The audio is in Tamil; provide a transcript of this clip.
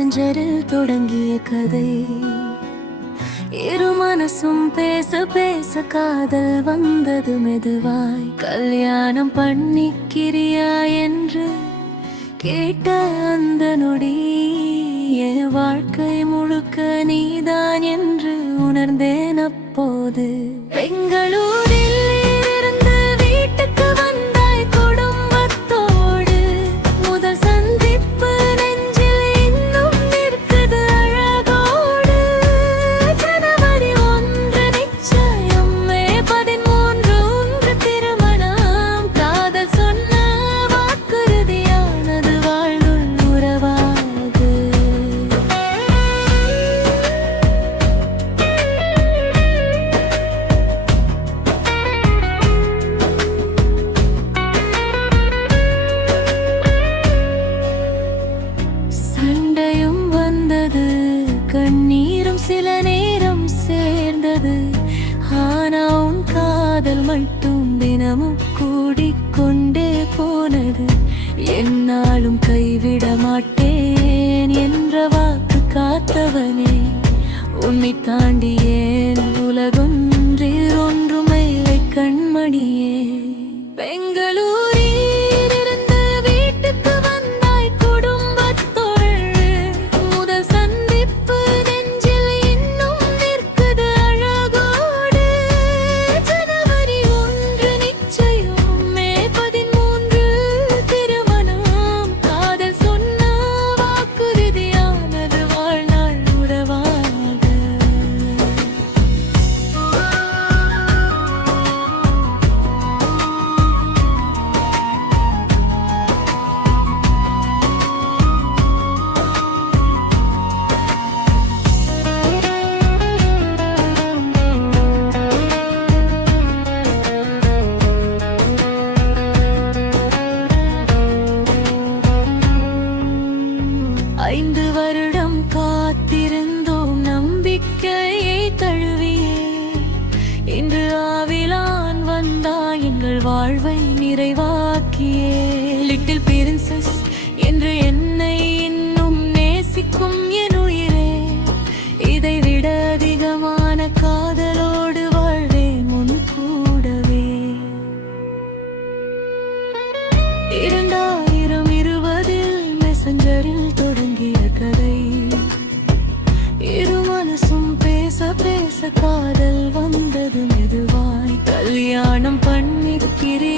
மெசஞ்சரில் தொடங்கிய கதை. இரு மனசும் பேச பேச காதல் வந்தது மெதுவாய். கல்யாணம் பண்ணிக்கிறியா என்று கேட்ட அந்த நொடி என் வாழ்க்கை முழுக்க நீதான் என்று உணர்ந்தேன். அப்போது பெங்களூரில் இருந்து வீட்டுக்கு வந்தாய் குடும்பத்தோடு. முதல் சந்திப்பு நெஞ்சில் இன்னும் நிற்குது அழகோடு. ஜனவரி 1 நிச்சயம், மே 13 திருமணம். காதல் சொன்ன வாக்குறுதியானது வாழ்வுள் உறவாக. சண்டையும் வந்தது, கண்ணீரும் சில நேரம் சேர்ந்தது. ஆனா உன் காதல் மட்டும் தினமும் கூடிக்கொண்டே போனது. என்னாலும் கைவிட மாட்டேன் என்ற வாக்கு காத்தவனே, உன்னை தாண்டி ஏன் உலகொன்றில் ஒன்றுமே இல்லை கண்மணியே. பெங்களூரில் இருந்து வீட்டுக்கு வந்தாய் குடும்பத்தோடு. முதல் சந்திப்பு நெஞ்சில் இன்னும் நிற்குது அழகோடு. ஜனவரி 1 நிச்சயம், மே 13 திருமணம். காதல் சொன்ன வாக்குறுதியானது வாழ்நாள் உறவாக. ஐந்து வருடம் காத்திருந்தோம் நம்பிக்கையை தழுவியே. இன்று ஆவிலான் வந்தாய் எங்கள் வாழ்வை நிறைவாக்கியே. லிட்டில் பிரின்சஸ் என்று என்னை இன்னும் நேசிக்கும் என் உயிரே. இதை விட அதிகமான காதலோடு வாழ்வேன் உன் கூடவே. 2020 மெசஞ்சரில் தொடங்கிய கதை. இரு மனசும் பேச பேச காதல் வந்தது மெதுவாய். கல்யாணம் பண்ணிக்கிறேன்